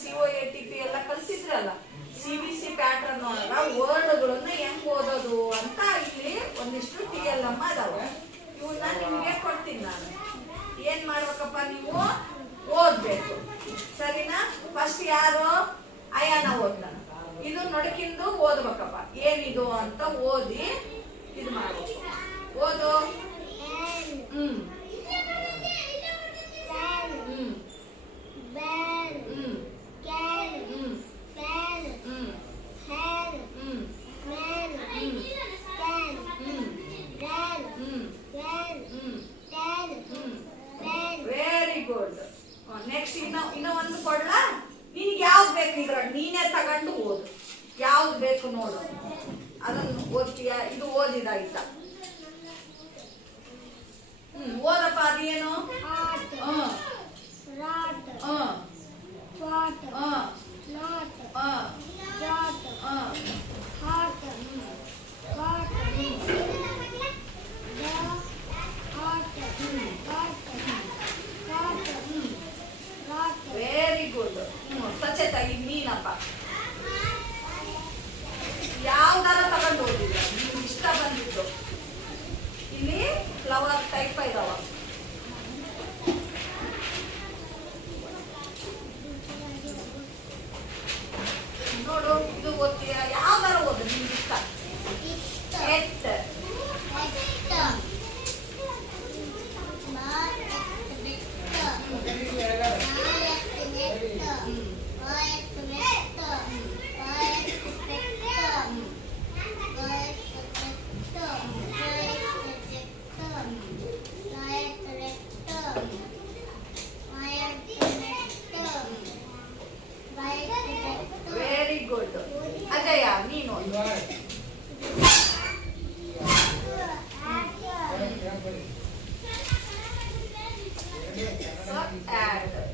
COATP ಎಲ್ಲ ಕಲ್ತಿದ್ರಲ್ಲ, CVC pattern ಒಳಗ ವರ್ಡ್ಗಳನ್ನ ಹೆಂಗ್ ಓದೋದು ಅಂತ ಇಲ್ಲಿ ಒಂದಿಷ್ಟು TLM ಅದಾವ. ಇವನ್ನ ನಿಮ್ಗೆ ಕೊಡ್ತೀನಿ ನಾನು. ಏನ್ ಮಾಡ್ಬೇಕಪ್ಪ, ನೀವು ಓದ್ಬೇಕು, ಸರಿನಾ? ಫಸ್ಟ್ ಯಾರು? ಅಯಾನ ಓದ್ತಾನ. ಇದು ನೊಡಕಿಂದು ಓದ್ಬೇಕಪ್ಪ, ಏನಿದು ಅಂತ ಓದಿ ಇದು ಮಾಡ್ಬೇಕು. ಓದು. Very good. ನೆಕ್ಸ್ಟ್ ಇನ್ನೂ ಒಂದು ಕೊಡ್ಲಾ? ನಿನ್ಗೆ ಯಾವ್ದು ಬೇಕು ಇದ್ರ ನೀನೇ ತಗೊಂಡು ಓದು. ಯಾವ್ದು ಬೇಕು ನೋಡು, ಅದನ್ನು ಓದ್ತೀಯ. ಇದು ಓದಿದಾಯ್ತಾ? ಓದಪ್ಪ. ಅದೇನು? Very good. ಸ್ವಚ್ಛತಾ. ಈಗ ನೀನಪ್ಪ ಯಾವ್ದಾರ ತಗೊಂಡು ಓದಿಲ್ಲ, ನಿಮ್ಗೆ ಇಷ್ಟ ಬಂದಿತ್ತು. ಇಲ್ಲಿ ಫ್ಲವರ್ ಟೈಪ್ ಇದಾವ. ನೋಡು, ಇದು ಓದ್ತೀಯ, ಯಾವ್ದಾರ ಓದು, ನಿಮ್ಗೆ ಇಷ್ಟ. ಎಟ್. Very good. ಅಜಯ, ನೀನು add.